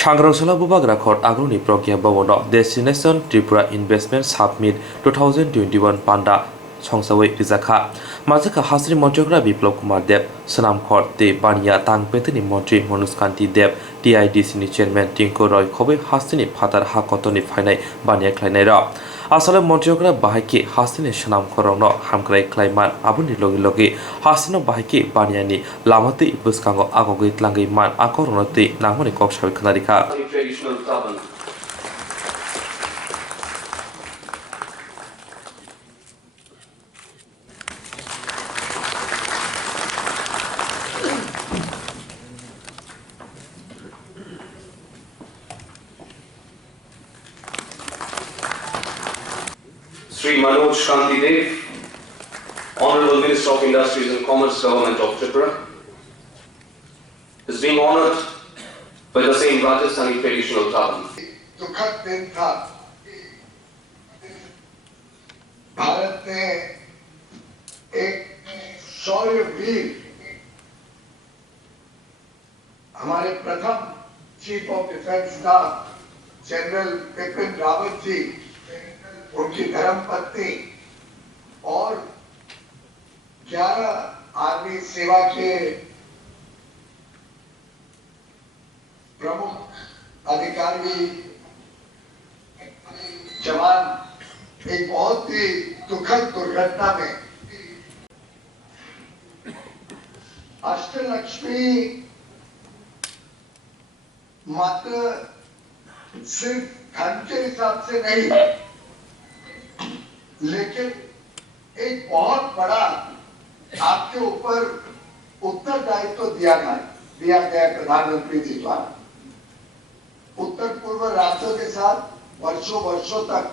सांग्रांसला बुबाग्रा खट आग्रनि प्रज्ञा भवन destination Tripura investment submit 2021 पांडा संसावै रिजाखा माजका हासरी मंत्रिग्रा बिप्लब कुमार देव सनाम खट ते बानिया तांगपेतनी मंत्री मनोज कांति देव टीआईडीसी नि चेयरमैन टिंको रॉय खबै हास्तिनि फातार हाकतनि फाइनाय बानिया ख्लायनाय र आसाले मंत्रिग्रा बाहायके हास्तिनि सनाम खरंनो हामख्राय ख्लायमान आबुनि लगे लगे हास्तिनो बाहायके बानियानि लामाते बुसकांगो आगोगै tlangै मान आकरनते नांगमनि कक्साबि खनारिखा Sri Manoj Kanti Dev, Honorable Minister of Industries and Commerce, Government of Tripura, is being honoured by the same Rajasthani traditional turban. दुखद दिन था। भारत ने एक शौर्यवीर हमारे प्रथम chief of defence staff general Bipin Rawat ji, उनकी धर्मपत्नी और 11 आर्मी सेवा के प्रमुख अधिकारी जवान एक बहुत ही दुखद दुर्घटना में अष्टलक्ष्मी मात्र सिर्फ धन के हिसाब से नहीं, लेकिन एक बहुत बड़ा आपके ऊपर उत्तरदायित्व दिया गया प्रधानमंत्री जी द्वारा। उत्तर पूर्व राज्यों के साथ वर्षों तक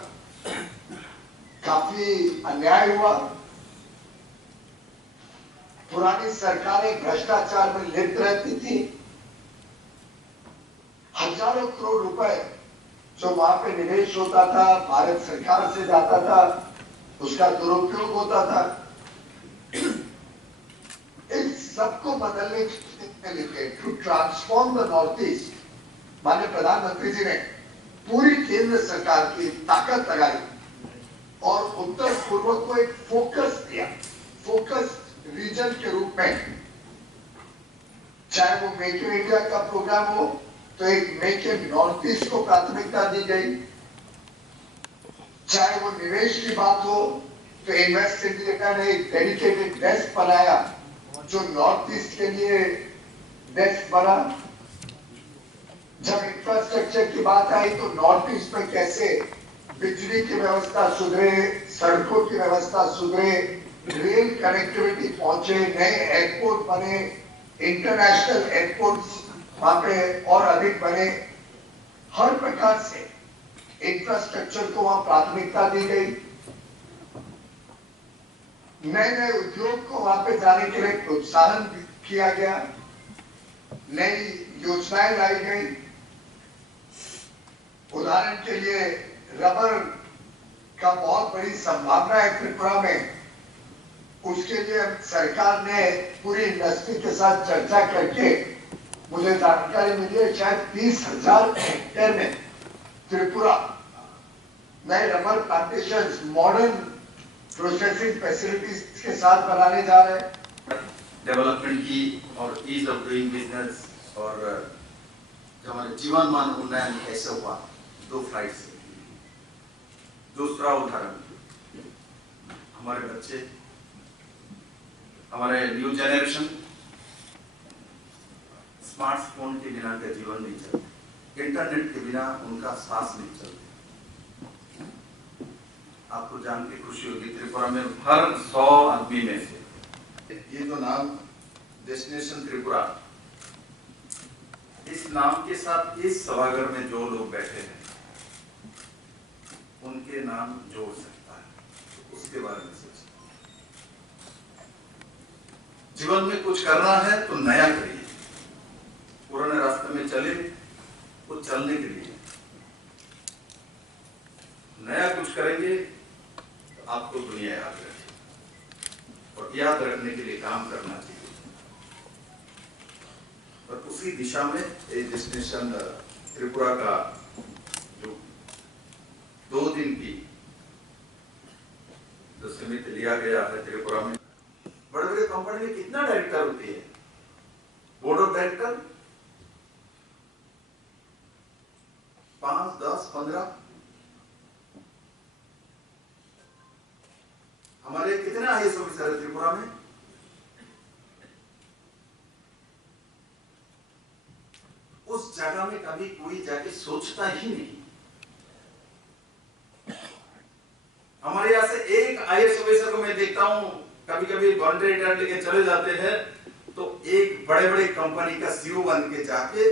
काफी अन्याय हुआ। पुरानी सरकारें भ्रष्टाचार में लिप्त रहती थी। हजारों करोड़ रुपए जो वहां पे निवेश होता था, भारत सरकार से जाता था, उसका दुरुपयोग होता था। इस सबको बदलने के लिए to transform the north east माननीय प्रधानमंत्री जी ने पूरी केंद्र सरकार की ताकत लगाई और उत्तर पूर्व को एक फोकस दिया, फोकस रीजन के रूप में। चाहे वो मेक इन इंडिया का प्रोग्राम हो तो एक मेक इन नॉर्थ ईस्ट को प्राथमिकता दी गई, चाहे वो निवेश की बात हो तो इन्वेस्ट इंडिया ने एक डेडिकेटेड डेस्क बनाया जो नॉर्थ ईस्ट के लिए डेस्क बना। जब इंफ्रास्ट्रक्चर की बात आई तो नॉर्थ ईस्ट में कैसे बिजली की व्यवस्था सुधरे, सड़कों की व्यवस्था सुधरे, रेल कनेक्टिविटी पहुंचे, नए एयरपोर्ट बने, इंटरनेशनल एयरपोर्ट्स वहां पे और अधिक बने। हर प्रकार से इंफ्रास्ट्रक्चर को वहां प्राथमिकता दी गई। नए उद्योग को वहां पे जाने के लिए प्रोत्साहन किया गया, नई योजनाएं लाई गई। उदाहरण के लिए रबर का बहुत बड़ी संभावना है त्रिपुरा में, उसके लिए सरकार ने पूरी इंडस्ट्री के साथ चर्चा करके मुझे जानकारी मिली है शायद 30,000 हेक्टेयर में त्रिपुरा नए rubber plantations modern processing facilities के साथ बनाने जा रहे हैं। डेवलपमेंट की और ईज ऑफ डूइंग बिजनेस और जो हमारे जीवन मान उन्नयन कैसे हुआ 2 फ्लाइट से। दूसरा उदाहरण, हमारे बच्चे, हमारे न्यू जनरेशन स्मार्टफोन के बिना का जीवन नहीं चलते, इंटरनेट के बिना उनका सांस नहीं चलते। आपको जान के खुशी होगी त्रिपुरा में हर 100 आदमी में से ये जो नाम डेस्टिनेशन त्रिपुरा, इस नाम के साथ इस सभागार में जो लोग बैठे हैं उनके नाम जोड़ सकता है, उसके बारे में सोचिए। जीवन में कुछ करना है तो नया करिए, पुराने रास्ते में चले वो चलने के लिए, नया कुछ करेंगे तो आपको दुनिया याद रखेगी और याद रखने के लिए काम करना चाहिए। और उसी दिशा में एक डेस्टिनेशन त्रिपुरा का जो 2 दिन की जो समिति लिया गया है त्रिपुरा में, बड़े बड़े कंपनी में कितना डायरेक्टर होती है, बोर्ड ऑफ डायरेक्टर 5, 10, 15। हमारे कितने IAS ऑफिसर है त्रिपुरा में? उस जगह में कभी कोई जाके सोचता ही नहीं। हमारे यहां से एक IAS ऑफिसर को मैं देखता हूं, कभी कभी वॉलंटियर रिटायर लेके चले जाते हैं, तो एक बड़े बड़े कंपनी का CEO बन के जाके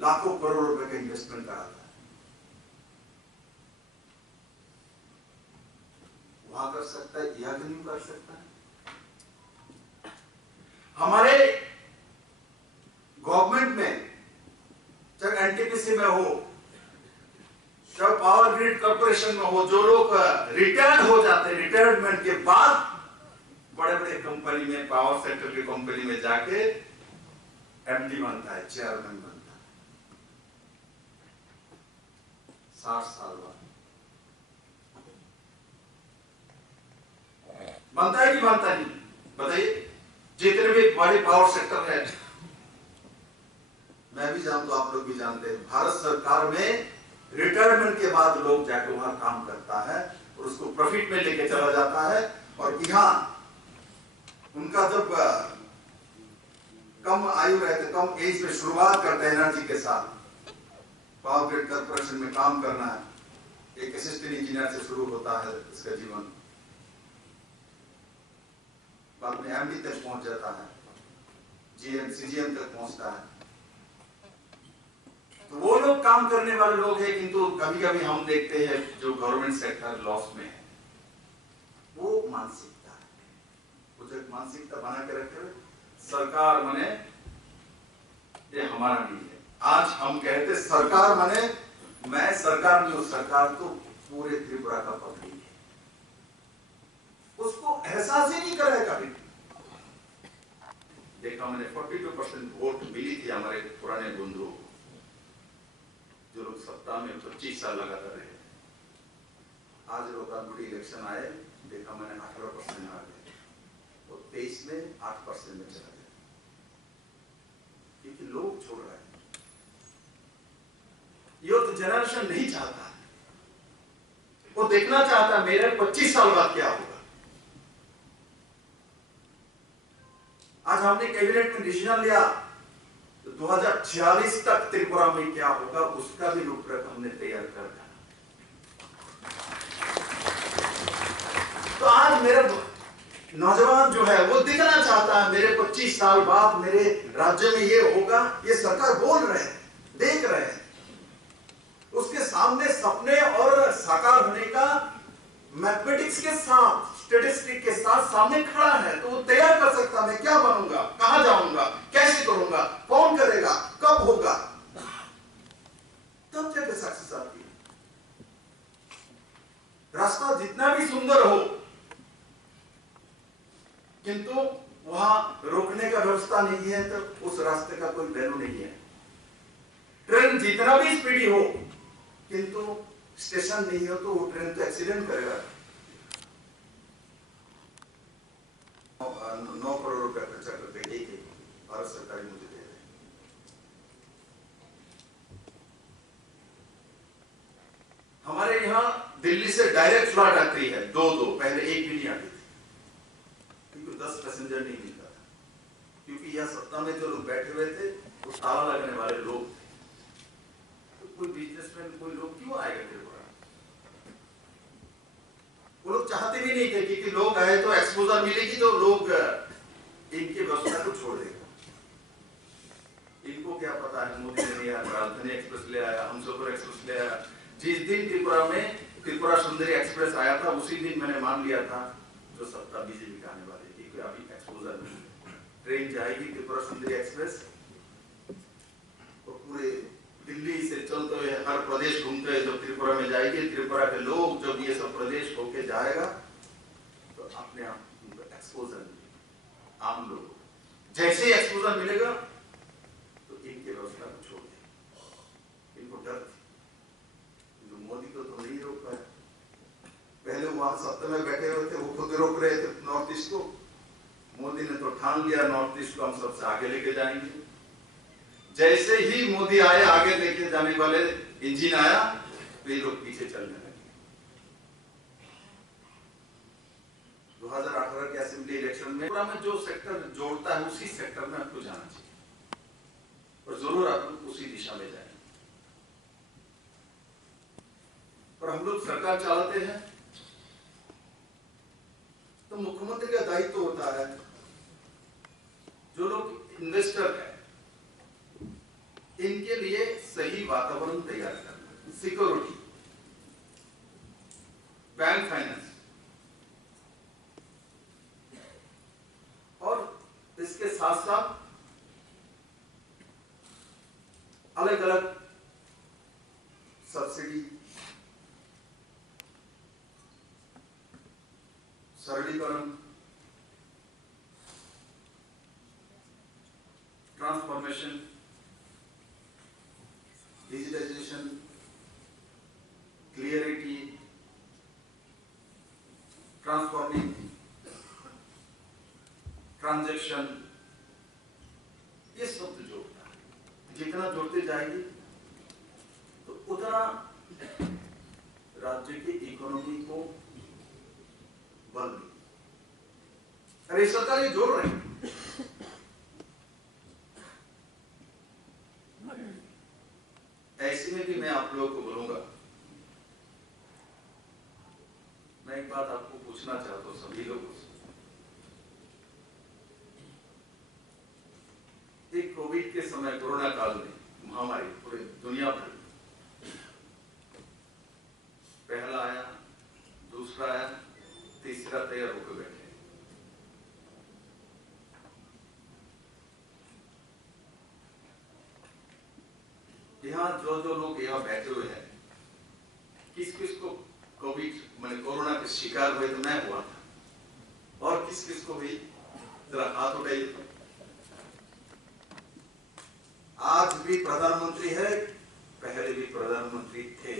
लाखों करोड़ रुपए का इन्वेस्टमेंट कराता है। वहां कर सकता है, यहां क्यों नहीं कर सकता है? हमारे गवर्नमेंट में, चाहे NTPC में हो, चाहे पावर ग्रिड कॉर्पोरेशन में हो, जो लोग रिटायर्ड हो जाते हैं, रिटायरमेंट के बाद बड़े बड़े कंपनी में, पावर सेक्टर की कंपनी में जाके MD बनता है, चेयरमैन बनता है 60 साल बाद। बनता है कि बनता नहीं? बताइए। जितने भी बड़े पावर सेक्टर है, मैं भी जानता हूं, आप लोग भी जानते हैं, भारत सरकार में रिटायरमेंट के बाद लोग जाके वहां काम करता है और उसको प्रॉफिट में लेके चला जाता है। और यहां उनका जब कम आयु रहते, कम एज में शुरुआत करते हैं एनर्जी के साथ, पावर ग्रिड कॉर्पोरेशन में काम करना है, एक असिस्टेंट इंजीनियर से शुरू होता है इसका जीवन, बाद में MD तक पहुंच जाता है, GM, CGM तक पहुंचता है। तो वो लोग काम करने वाले लोग हैं, किंतु कभी कभी हम देखते हैं जो गवर्नमेंट सेक्टर लॉस में है, वो मानसिकता है, वो जो मानसिकता बना के रखे हुए सरकार माने ये हमारा नहीं है। आज हम कहते सरकार माने, मैं सरकार नहीं हूं, सरकार तो पूरे त्रिपुरा का पब्लिक है, उसको एहसास ही नहीं करेगा कभी। देखा मैंने 42% वोट मिली थी हमारे पुराने बंधुओं को, जो लोग सत्ता में 25 साल लगातार रहे। आज लोग इलेक्शन आए, देखा मैंने 18% आ गए और 23 में 8% में चला गया, क्योंकि लोग छोड़ रहे हैं। यूथ जनरेशन नहीं चाहता, वो देखना चाहता है मेरे 25 साल बाद क्या होगा। आज हमने कैबिनेट में डिसीजन लिया, तो 2046 तक त्रिपुरा में क्या होगा उसका भी रूपरेखा हमने तैयार कर दिया। तो आज मेरा नौजवान जो है वो दिखना चाहता है मेरे 25 साल बाद मेरे राज्य में ये होगा, ये सरकार बोल रहे हैं, देख रहे हैं, उसके सामने सपने और साकार होने का मैथमेटिक्स के साथ, स्टैटिस्टिक के साथ सामने खड़ा है, तो वो तैयार कर सकता मैं क्या बनूंगा, कहां जाऊंगा, कैसे करूंगा, कौन करेगा, कब होगा, तब जाके सक्सेस आती है। रास्ता जितना भी सुंदर हो, किंतु वहां रोकने का व्यवस्था नहीं है, तो उस रास्ते का कोई वैल्यू नहीं है। ट्रेन जितना भी स्पीडी हो, किंतु स्टेशन नहीं हो, तो वो ट्रेन तो एक्सीडेंट करेगा। 9 करोड़ रुपया खर्चा करके एक भारत सरकार मुझे दे रहे। हमारे यहाँ दिल्ली से डायरेक्ट फ्लाइट आती है, 2-2, पहले एक भी नहीं आती थी, क्योंकि 10 पैसेंजर नहीं मिलता था, क्योंकि यह सत्ता में जो लोग बैठे हुए थे वो ताला लगने वाले लोग थे। तो कोई बिजनेसमैन, कोई लोग क्यों आएगा त्रिपुरा? वो लोग चाहते भी नहीं थे, क्योंकि लोग आए तो एक्सपोजर मिलेगी, तो लोग इनकी व्यवस्था को छोड़ देगा। इनको क्या पता है, मोदी ने लिया, राजधानी एक्सप्रेस ले आया, हमसफर एक्सप्रेस ले आया। जिस दिन त्रिपुरा में त्रिपुरा सुंदरी एक्सप्रेस आया था, उसी दिन मैंने मान लिया था जो सत्ता बीजेपी का आने वाली थी, अभी एक्सपोजर नहीं। ट्रेन जाएगी त्रिपुरा सुंदरी एक्सप्रेस, और पूरे दिल्ली से चलते हुए हर प्रदेश घूमते हुए जब त्रिपुरा में जाएगी, त्रिपुरा के लोग जब ये सब प्रदेश होके जाएगा, तो अपने आप उनको एक्सपोजर मिलेगा। आम लोग जैसे ही एक्सपोजर मिलेगा, तो इनकी व्यवस्था को छोड़ दें। वहां सत्ता में बैठे हुए थे, वो खुद रोक रहे थे नॉर्थ ईस्ट को। मोदी ने तो ठान लिया नॉर्थ ईस्ट को हम सबसे आगे लेके जाएंगे। जैसे ही मोदी आए, आगे लेके जाने वाले इंजन आया, तो ये लोग पीछे चलने लगे। 2018 के असेंबली इलेक्शन में जो सेक्टर जोड़ता है उसी सेक्टर में आपको जाना चाहिए और जरूर आप लोग उसी दिशा में जाए। और हम लोग सरकार चलाते हैं तो मुख्यमंत्री का दायित्व होता है जो लोग इन्वेस्टर हैं इनके लिए सही वातावरण तैयार करना, सिक्योरिटी, बैंक फाइनेंस और इसके साथ साथ अलग अलग सब्सिडी, सरलीकरण, transformation, digitization, clarity, transforming, transaction, ये सब जोड़ता है। जितना जोड़ते जाएगी तो उतना राज्य की इकोनॉमी को बल मिले। अरे सरकार ये जोड़ रही है। ऐसे में भी मैं आप लोगों को बोलूंगा, मैं एक बात आपको पूछना चाहता हूं सभी लोगों से। एक कोविड के समय, कोरोना काल में, महामारी पूरे दुनिया भर, पहला आया, दूसरा आया, तीसरा तैयार होकर बैठे। यहाँ जो लोग यहाँ बैठे हुए हैं, किस किस को कोविड मैंने कोरोना के शिकार हुए? तो मैं हुआ था। और किस किस को भी? जरा हाथ उठाइए। आज भी प्रधानमंत्री है, पहले भी प्रधानमंत्री थे।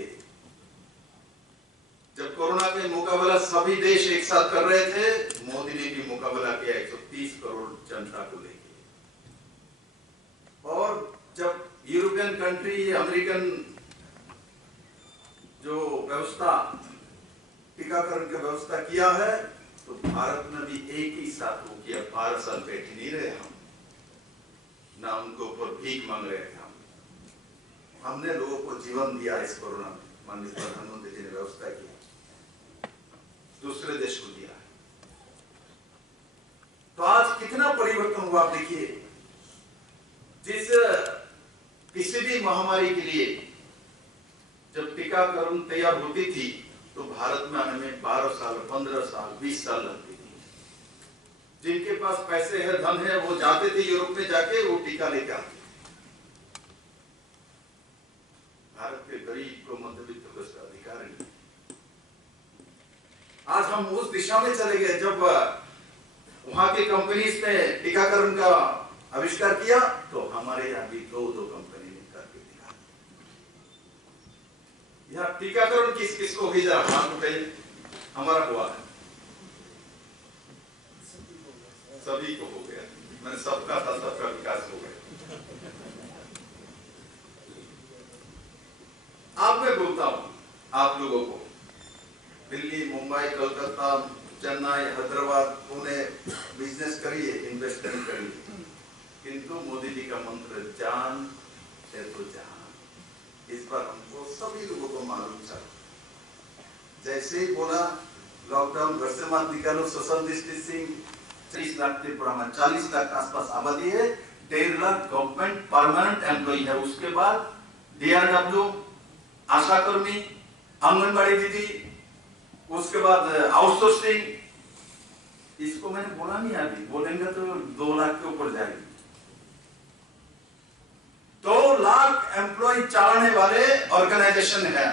जब कोरोना के मुकाबला सभी देश एक साथ कर रहे थे, मोदी ने भी मुकाबला किया 130 करोड़ जनता को लेकर। और जब यूरोपियन कंट्री, अमेरिकन जो व्यवस्था, टीकाकरण की व्यवस्था किया है, तो भारत में भी एक ही साथ वो किया। 12 साल बैठे नहीं रहे हम, ना उनके ऊपर भीख मांग रहे थे हम। हमने लोगों को जीवन दिया इस कोरोना में। माननीय प्रधानमंत्री जी ने व्यवस्था की, दूसरे देश को दिया है। तो आज कितना परिवर्तन हुआ आप देखिए। जिस किसी भी महामारी के लिए जब टीकाकरण तैयार होती थी तो भारत में आने में 12 साल, 15 साल, 20 साल लगती थी। जिनके पास पैसे है, धन है, वो जाते थे यूरोप में, जाके वो टीका लेके आते। भारत के गरीब को, मध्यवित्त को इसका अधिकार नहीं। आज हम उस दिशा में चले गए। जब वहां की कंपनीज ने टीकाकरण का आविष्कार किया तो हमारे यहाँ भी दो कंपनी ने करके दिखा। यहाँ टीकाकरण किस किस को भेजा? हाथ उठाइए। हमारा हुआ है, सभी को हो गया। मैंने सबका था, सबका विकास हो गया। अब मैं बोलता हूं आप लोगों को, दिल्ली, मुंबई, कोलकाता, चेन्नई, हैदराबाद, पुणे, बिजनेस करिए, इन्वेस्टमेंट करिए, किंतु मोदी जी का मंत्र जान है तो जहान। इस पर हमको सभी लोगों को मालूम था। जैसे ही बोला लॉकडाउन, घर से मत निकालो, सोशल डिस्टेंसिंग, 30 लाख के पुराना 40 लाख के आसपास आबादी है, 1.5 लाख गवर्नमेंट परमानेंट एम्प्लॉई है। उसके बाद DRW, आशा कर्मी, आंगनबाड़ी दीदी, उसके बाद आउटसोर्सिंग। इसको मैंने बोला नहीं, अभी बोलेंगे तो 2 लाख के ऊपर जाएगी। 2 लाख एम्प्लॉय चलाने वाले ऑर्गेनाइजेशन है।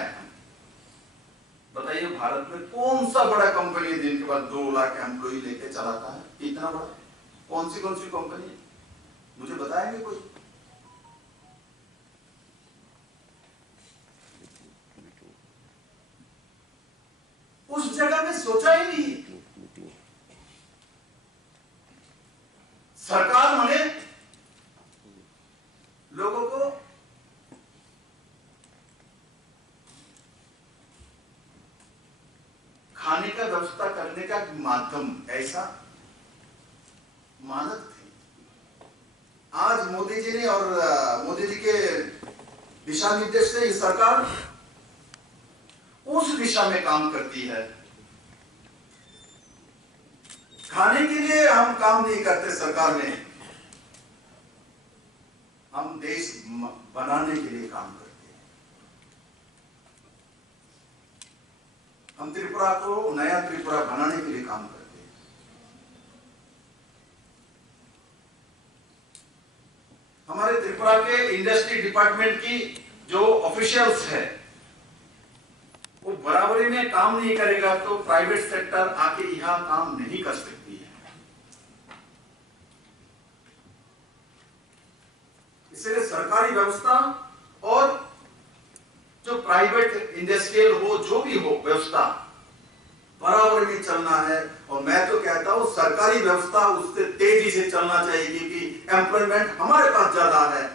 बताइए भारत में कौन सा बड़ा कंपनी है जिनके पास 2 लाख एम्प्लॉय लेके चलाता है? इतना बड़ा कौन सी कंपनी है? मुझे बताएंगे कोई? उस जगह में सोचा ही नहीं। सरकार माने लोगों को खाने का व्यवस्था करने का माध्यम ऐसा मानक थे। आज मोदी जी ने और मोदी जी के दिशा निर्देश से ये सरकार उस दिशा में काम करती है। खाने के लिए हम काम नहीं करते सरकार में, हम देश बनाने के लिए काम करते हैं। हम त्रिपुरा को नया त्रिपुरा बनाने के लिए काम करते हैं। हमारे त्रिपुरा के इंडस्ट्री डिपार्टमेंट की जो ऑफिशियल्स है वो बराबरी में काम नहीं करेगा तो प्राइवेट सेक्टर आके यहां काम नहीं कर सकती है। इसलिए सरकारी व्यवस्था और जो प्राइवेट इंडस्ट्रियल हो, जो भी हो व्यवस्था, बराबर में चलना है। और मैं तो कहता हूं सरकारी व्यवस्था उससे तेजी से चलना चाहिए क्योंकि एम्प्लॉयमेंट हमारे पास ज्यादा है।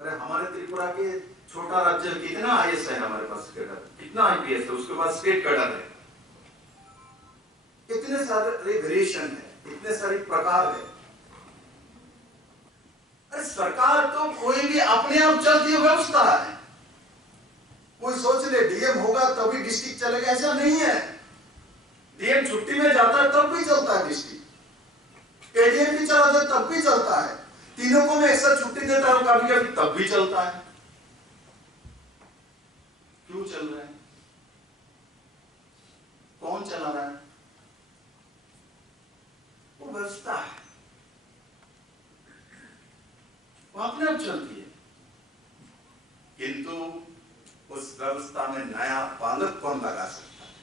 अरे हमारे त्रिपुरा के छोटा राज्य में कितना आईएएस है हमारे पास, कितना आईपीएस है, उसके बाद स्टेट कैडर है, इतने सारे वेरिएशन है, इतने सारे प्रकार है। अरे सरकार तो कोई भी अपने आप चलती है व्यवस्था है। कोई सोच ले डीएम होगा तभी डिस्ट्रिक्ट चलेगा, ऐसा नहीं है। डीएम छुट्टी में जाता है तब भी चलता है डिस्ट्रिक्ट, एडीएम भी चला जाए तब भी चलता है, तीनों को मैं एक साथ छुट्टी देता हूं कभी कभी तब भी चलता है। क्यों चल रहा है? कौन चला रहा है? वो व्यवस्था है, वो अपने आप चलती है। किंतु उस व्यवस्था में नया पालक कौन लगा सकता है?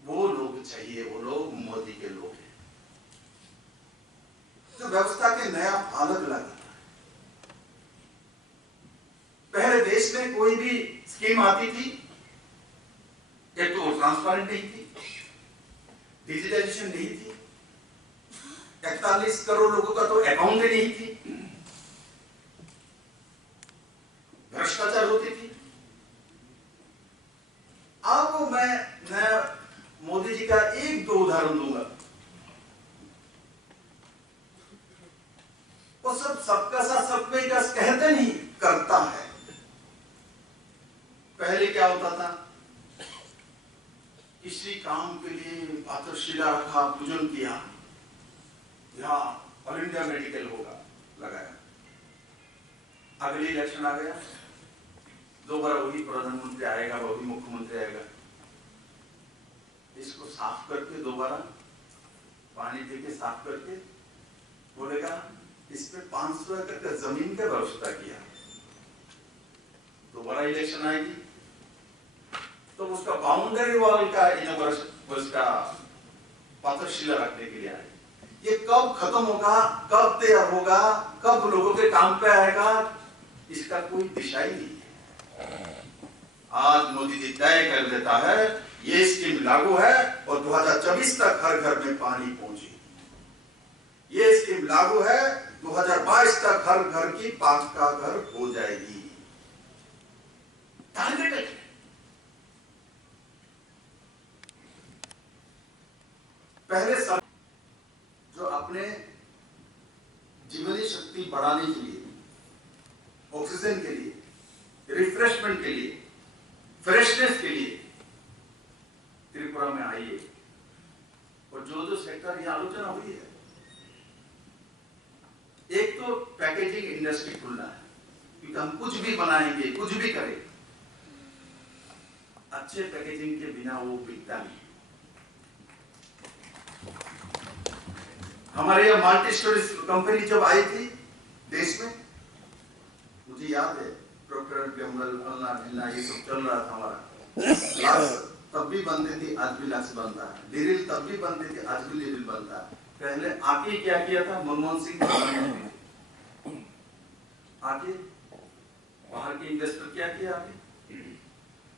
वो लोग चाहिए, वो लोग मोदी के लोग हैं जो व्यवस्था के नया पालक लगा। पहले देश में कोई भी स्कीम आती थी, एक तो ट्रांसपेरेंट नहीं थी, डिजिटलाइजेशन नहीं थी, 41 करोड़ लोगों का तो अकाउंट ही नहीं थी, भ्रष्टाचार होती थी। आपको मैं मोदी जी का एक दो उदाहरण दूंगा। वो सब सबका साथ सबका विकास कहते नहीं, करता है। पहले क्या होता था, किसी काम के लिए पात्रशिला रखा, पूजन किया, यहां ऑल इंडिया मेडिकल होगा, लगाया। अगली इलेक्शन आ गया, दोबारा वही प्रधानमंत्री आएगा, वही मुख्यमंत्री आएगा, इसको साफ करके दोबारा पानी देके साफ करके बोलेगा इस पे 500 एकड़ का जमीन का व्यवस्था किया। दोबारा इलेक्शन आएगी तो उसका बाउंड्री वॉल का उसका पात्रशिला रखने के लिए आएगी। ये कब खत्म होगा, कब तैयार होगा, कब लोगों के काम पे आएगा, इसका कोई दिशा ही नहीं है। आज मोदी जी तय कर देता है ये स्कीम लागू है और 2024 तक हर घर में पानी पहुंचेगी। ये स्कीम लागू है, 2022 तक हर घर की पक्का घर हो जाएगी। टारगेट है। पहले सब जो अपने जीवनी शक्ति बढ़ाने के लिए, ऑक्सीजन के लिए, रिफ्रेशमेंट के लिए, फ्रेशनेस के लिए त्रिपुरा में आइए। और जो सेक्टर की आलोचना हुई है, एक तो पैकेजिंग इंडस्ट्री खुलना है, क्योंकि हम कुछ भी बनाएंगे, कुछ भी करें, अच्छे पैकेजिंग के बिना वो बिकता नहीं। हमारे यहाँ मल्टी स्टोरी कंपनी जब आई थी देश में, मुझे याद है प्रोक्टर गैम्बल अन्ना ये सब चल रहा था हमारा। लाक्स तब भी बनते थे, आज भी लाक्स बनता है। लिरिल तब भी बनते थे, आज भी लिरिल बनता है। पहले आके क्या किया था, मनमोहन सिंह आके बाहर के इन्वेस्टर क्या किया आपने?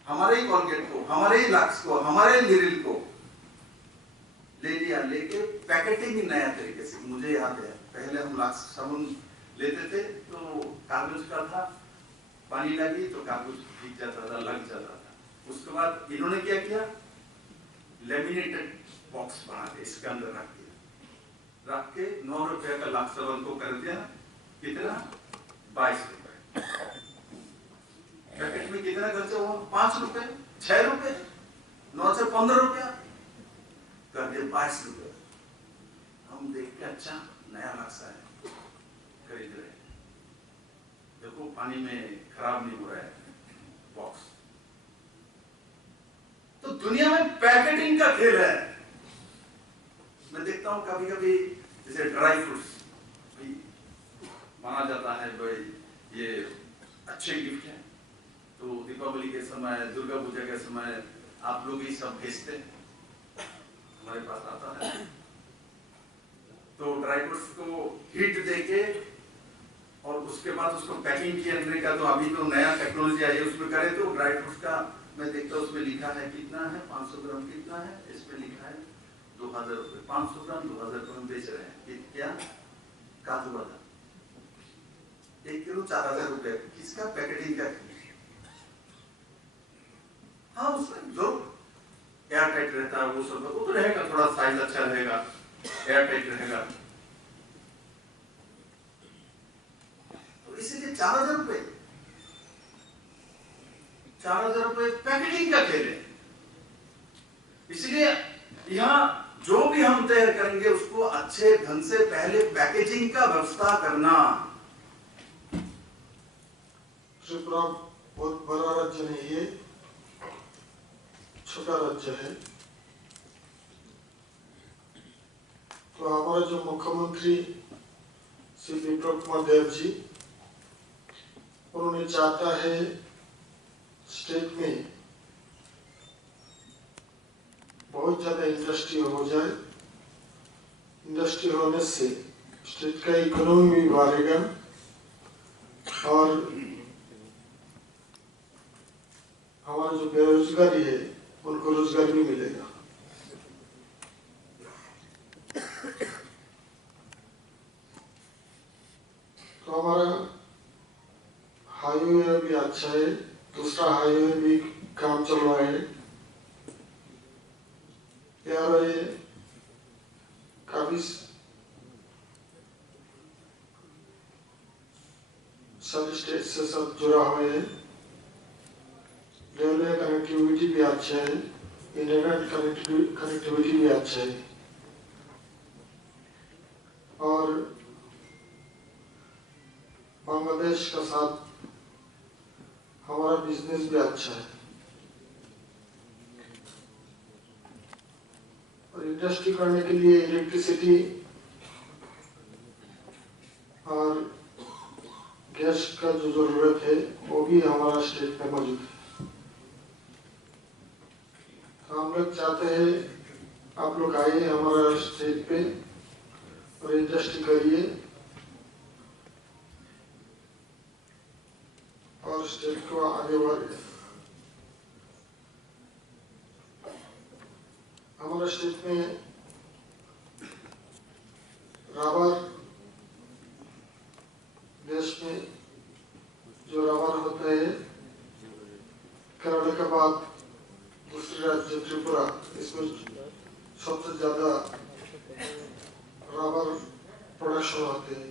हमारे ही कोलगेट को, हमारे ही लक्स को, हमारे लिरिल को ले लिया, लेके पैकेटिंग नया तरीके से। मुझे याद है पहले हम लक्स साबुन लेते थे तो कागज का था, पानी लगी तो कागज भीग जाता था, लग जाता था। उसके बाद इन्होंने क्या किया, लेमिनेटेड बॉक्स बना के इसके अंदर रख दिया, रख के 9 रुपए का लक्स साबुन को कर दिया कितना, 22 रुपए। पैकेट में कितना खर्चा हुआ, 5 रुपए, 6 रुपए, 9 से 15 रुपया कर दिया, 22 रुपए। हम देख के अच्छा नया लक्स है, खरीद रहे। देखो पानी में खराब नहीं हो रहा है बॉक्स। तो दुनिया में पैकेटिंग का खेल है। मैं देखता हूं कभी कभी जैसे ड्राई फ्रूट्स माना जाता है बड़े ये अच्छे गिफ्ट हैं, तो दीपावली के समय, दुर्गा पूजा के समय आप लोग ये सब भेजते हैं, हमारे पास आता है। तो ड्राई फ्रूट्स को हीट देके और उसके बाद उसको पैकिंग करने का, तो अभी तो नया टेक्नोलॉजी आई है उसमें करें तो ड्राई फ्रूट्स का मैं देखता हूँ उसमें लिखा है कितना है, 500 ग्राम कितना है, इसमें लिखा है 2000 रुपए, 500 ग्राम 2000 रुपए में बेच रहे हैं। क्या काजू बादाम 1 किलो 4000 रुपए, किसका पैकेटिंग का? हाँ उसमें जो एयर टाइट रहता है वो सब वो तो रहेगा, थोड़ा साइज अच्छा रहेगा, एयर टाइट रहेगा, तो इसीलिए 4000 रुपए, 4000 रुपए पैकेजिंग का खेल है। इसलिए यहाँ जो भी हम तैयार करेंगे उसको अच्छे ढंग से पहले पैकेजिंग का व्यवस्था करना। त्रिपुरा बहुत बड़ा राज्य नहीं है, छोटा राज्य है। तो हमारा जो मुख्यमंत्री श्री विप्लव कुमार देव जी, उन्होंने चाहता है स्टेट में बहुत ज्यादा इंडस्ट्री हो जाए। इंडस्ट्री होने से स्टेट का इकोनॉमी भी बढ़ेगा और हमारा जो बेरोजगारी है उनको रोजगार भी मिलेगा। तो हमारा हाईवे भी अच्छा है, दूसरा हाईवे भी काम चल रहा है। यार ये काफी सब स्टेट से सब जुड़ा हुआ है। रेलवे कनेक्टिविटी भी अच्छा है, इंटरनेट कनेक्टिविटी भी अच्छा है और बांग्लादेश का साथ हमारा बिजनेस भी अच्छा है और इंडस्ट्री करने के लिए इलेक्ट्रिसिटी और गैस का जो जरूरत है वो भी हमारा स्टेट में मौजूद है। हम लोग चाहते हैं आप लोग आइए हमारा स्टेट पे और इंडस्ट्री करिए और स्टेट को आगे बढ़े। हमारा स्टेट में रबर, देश में जो रबर होता है केरल के बाद दूसरे राज्य त्रिपुरा, इसमें सबसे ज्यादा रबर प्रोडक्शन होते हैं।